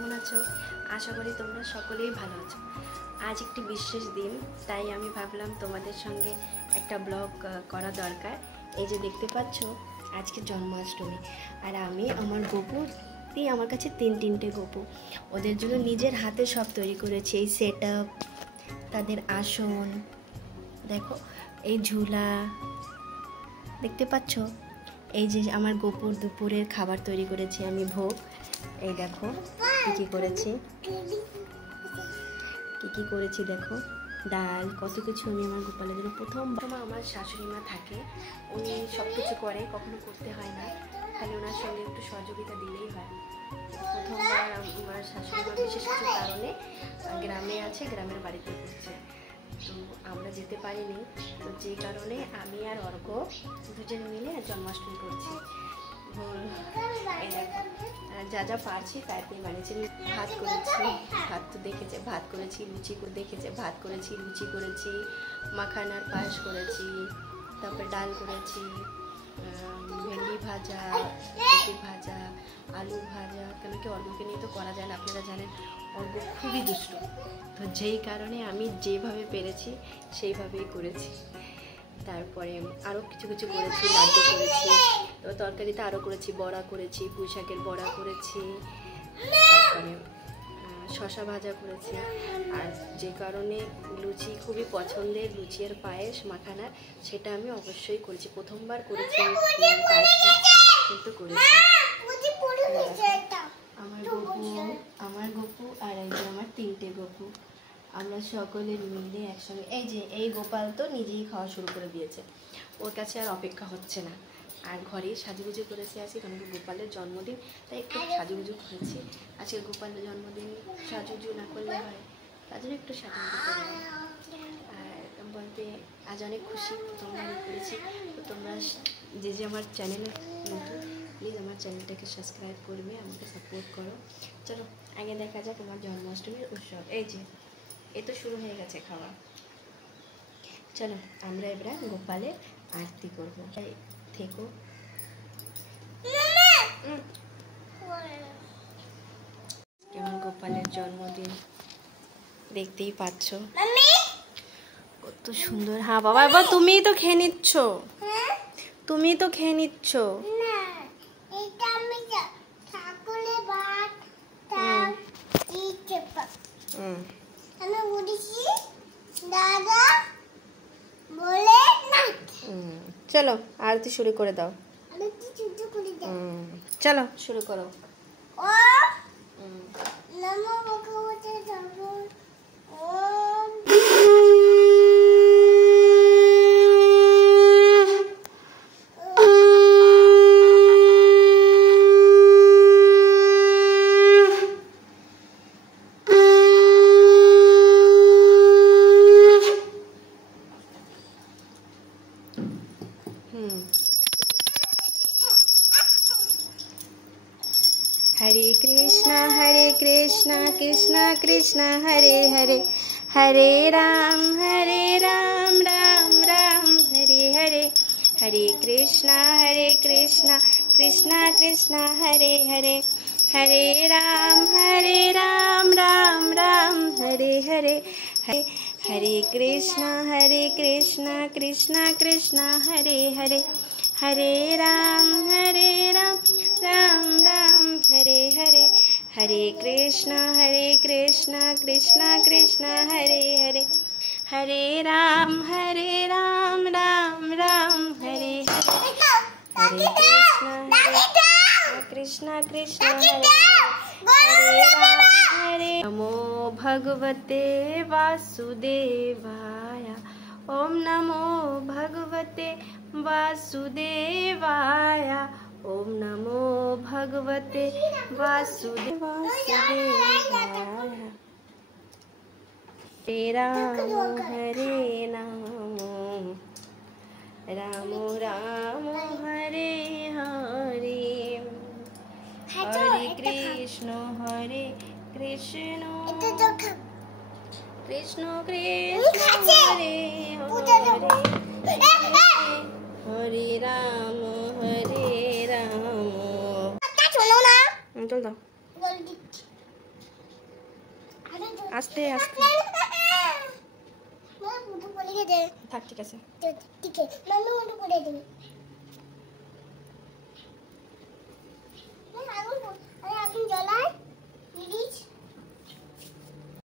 কেমন আছো? আশা করি তোমরা সকলেই ভালো আছো। আজ একটি বিশেষ দিন, তাই আমি ভাবলাম তোমাদের সঙ্গে একটা ব্লগ করা দরকার। এই যে দেখতে পাচ্ছ, আজকে জন্মাষ্টমী, আর আমি আমার গপু আমার কাছে তিনটে গপু, ওদের জন্য নিজের হাতে সব তৈরি করেছি। এই সেট আপ, তাদের আসন দেখো, এই ঝুলা দেখতে পাচ্ছ। এই যে আমার গপুর দুপুরের খাবার তৈরি করেছি আমি, ভোগ। এই দেখো কী করেছি দেখো, ডাল, কত কিছু আমি আমার গোপালের জন্য। প্রথম আমার শাশুড়ি মা থাকে, উনি সব কিছু করে, কখনো করতে হয় না, খালি ওনার সঙ্গে একটু সহযোগিতা দিলেই হয়। প্রথমবার আমার শাশুড়ি মা বিশেষ কিছু কারণে গ্রামে আছে, গ্রামের বাড়িতে করছে, তো আমরা যেতে পারিনি। তো যে কারণে আমি আর অর্ঘ দুজন মিলে জন্মাষ্টমী করছি। যা যা পারছি তাই দিয়ে বানিয়েছি। ভাত করেছি, ভাত তো দেখেছে, ভাত করেছি, লুচি দেখেছে, ভাত করেছি, লুচি করেছি, মাখানার পায়েস করেছি, তারপরে ডাল করেছি, ভেন্ডি ভাজা, কপি ভাজা, আলু ভাজা। কেন কি অর্ঘকে নিয়ে তো করা যায় না, আপনারা জানেন অর্ঘ খুবই দুষ্ট, তো যেই কারণে আমি যেভাবে পেরেছি সেইভাবেই করেছি। তারপরে আরও কিছু কিছু করেছি, লাড্ডু করেছি, তো তরকারিতে আরও করেছি, বড়া করেছি, পুঁই শাকের বড়া করেছি, তারপরে শশা ভাজা করেছি। আর যে কারণে লুচি খুবই পছন্দের, লুচি আর পায়েস মাখানার, সেটা আমি অবশ্যই করেছি। প্রথমবার করেছি পায়েসটা, কিন্তু করেছি। আমার গপু আর এই যে আমার তিনটে গপু, আমরা সকলে মিলে একসঙ্গে। এই যে এই গোপাল তো নিজেই খাওয়া শুরু করে দিয়েছে, ওর কাছে আর অপেক্ষা হচ্ছে না। আর ঘরেই সাজুগুজু করেছি আজকে, কারণ গোপালের জন্মদিন, তাই একটু সাজুগুজু করেছি। আজকে গোপালের জন্মদিন, সাজুগুজু না করলে হয়, তার জন্য একটু সাজুগুজু করে। আর বলতে আজ অনেক খুশি, প্রথমবার করেছি। তো তোমরা যে আমার চ্যানেলে নতুন, প্লিজ আমার চ্যানেলটাকে সাবস্ক্রাইব করবে, আমাকে সাপোর্ট করো। চলো আগে দেখা যাক আমার জন্মাষ্টমীর উৎসব। এই যে এ তো শুরু হয়ে গেছে খাওয়া। চলো আমরা এবার গোপালের আরতি করবো, তাই থেকো। কেমন গোপালের জন্মদিন দেখতেই পাচ্ছ, কত সুন্দর। হ্যাঁ বাবা, এবার তুমিই তো খেয়ে নিচ্ছ, তুমি তো খেয়ে নিচ্ছ। চলো আরতি শুরু করে দাও। চলো শুরু করো। हरे कृष्णा कृष्णा कृष्णा हरे हरे, हरे राम राम राम हरे हरे, हरे कृष्णा कृष्णा कृष्णा हरे हरे, हरे राम राम राम हरे हरे, हरे कृष्णा कृष्णा कृष्णा हरे हरे, हरे राम राम राम हरे हरे, हरे कृष्णा कृष्णा कृष्णा हरे हरे, हरे राम राम राम हरे हरे, हरे कृष्णा कृष्णा हरे राम हरे। नमो भगवते वासुदेवाय, ओम नमो भगवते वासुदेवाय, ओम नमो भगवते वासुदेवाय। हरे राम राम राम हरे हरे, हरे कृष्ण हरे कृष्ण कृष्ण हरे हरे, हरे राम চল দাও। আস্তে আস্তে থাক, ঠিক আছে।